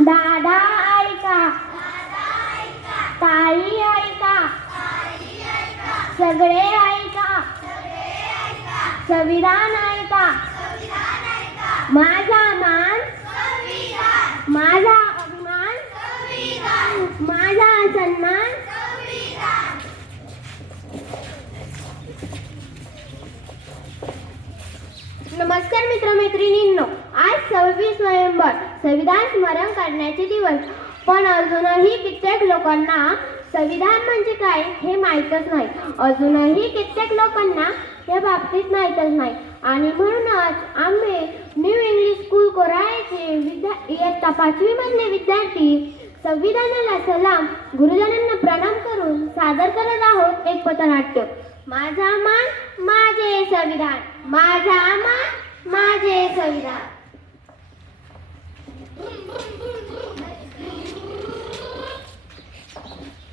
दादा ऐका, ताई ऐका, सगळे ऐका, संविधान ऐका. माझा मान, माझा अभिमान, माझा सन्मान. नमस्कार मित्रमैत्रिणींनो, आज 26 नोव्हेंबर संविधान स्मरण करण्याचे दिवस. पण अजूनही कित्येक लोकांना संविधान म्हणजे काय हे माहीतच नाही. अजूनही कित्येक लोकांना या बाबतीत माहीतच नाही. आणि म्हणूनच आम्ही न्यू इंग्लिश स्कूल कोराळेचे इयत्ता 5वी मधले विद्यार्थी संविधानाला सलाम, गुरुजनांना प्रणाम करून सादर करत आहोत एक पथनाट्य. माझा मान माझे संविधान, माझा मान माझे संविधान.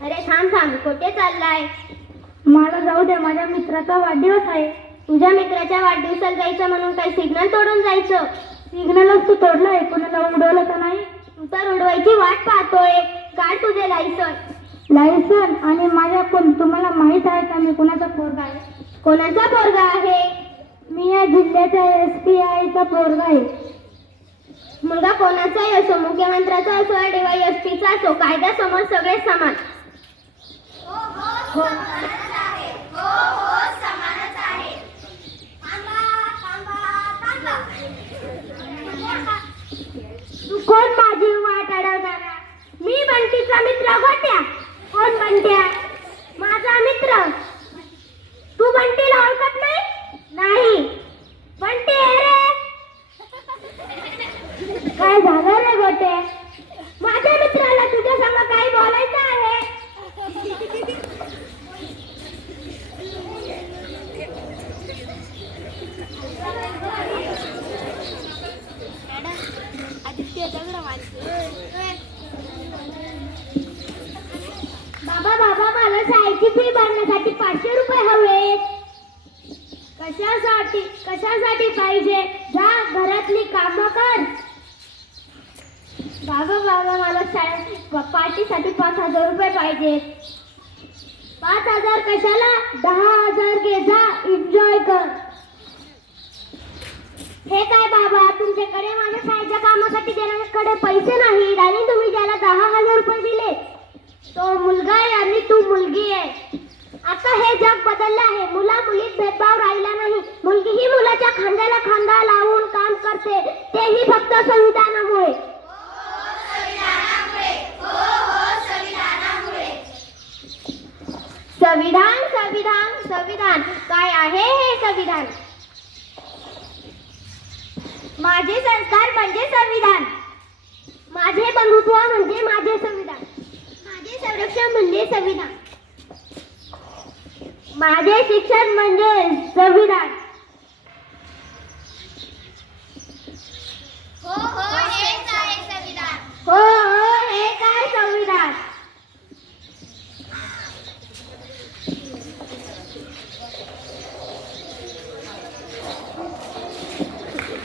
अरे थांब थांब, कुठे चाललाय? मला जाऊ दे, माझ्या मित्राचा वाढदिवस आहे. तुझ्या मित्राच्या वाढदिवसाला जायचं म्हणून काही सिग्नल तोडून जायचं? सिग्नलच तू तोडलाय, कोणाला उडवलं तर नाही? तू तर उडवायची वाट पाहतोय. काढ तुझे लायसन. आणि माझ्या तुम्हाला माहित आहे का मी कोणाचा पोरगा आहे? कोणाचा पोरगा आहे? मी या जिल्ह्याच्या SPI चा पोरगा आहे. मुलगा कोणाचाही असो, मुख्यमंत्र्याचा असो या DYSP चा असो, कायद्यासमोर सगळे समान. हो. तू कोण माझी वाट अडवणारा? मी बंटीचा मित्र गोट्या. कोण बंट्या? माझा मित्र. तू बंटीला ओळखत नाही? नाही. बंटी रे, काय झालं रे गोट्या? माझ्या मित्राला तुझ्या संग काही बोलायचं आहे. बाबा मला शाळेची फी भरण्यासाठी 500 रुपये हवे. कशासाठी पाहिजे? जा घरातली कामं कर. बाबा मला शाळेत पार्टीसाठी 5,000 रुपये पाहिजे. 5,000 कशाला? 10,000 घे, जा एन्जॉय कर. हे काय बाबा, तुमच्याकडे माझ्या शाळेच्या कामासाठी देण्याकडे पैसे नाहीत आणि तुम्ही ज्याला 10,000 रुपये दिले तो मुलगा आहे आणि तू मुलगी आहे. आता हे जग बदललं आहे. मुला मुलीत भेदभाव राहिला नाही. मुलगी ही मुलाच्या खांद्याला खांदा लावून काम करते, तेही फक्त संविधानामुळे. संविधान काय आहे हे संविधान? माझे संस्कार म्हणजे संविधान, माझे बंधुत्व म्हणजे माझे संविधान, माझे संरक्षण म्हणजे संविधान, माझे शिक्षण म्हणजे संविधान. हो हेच आहे संविधान. हो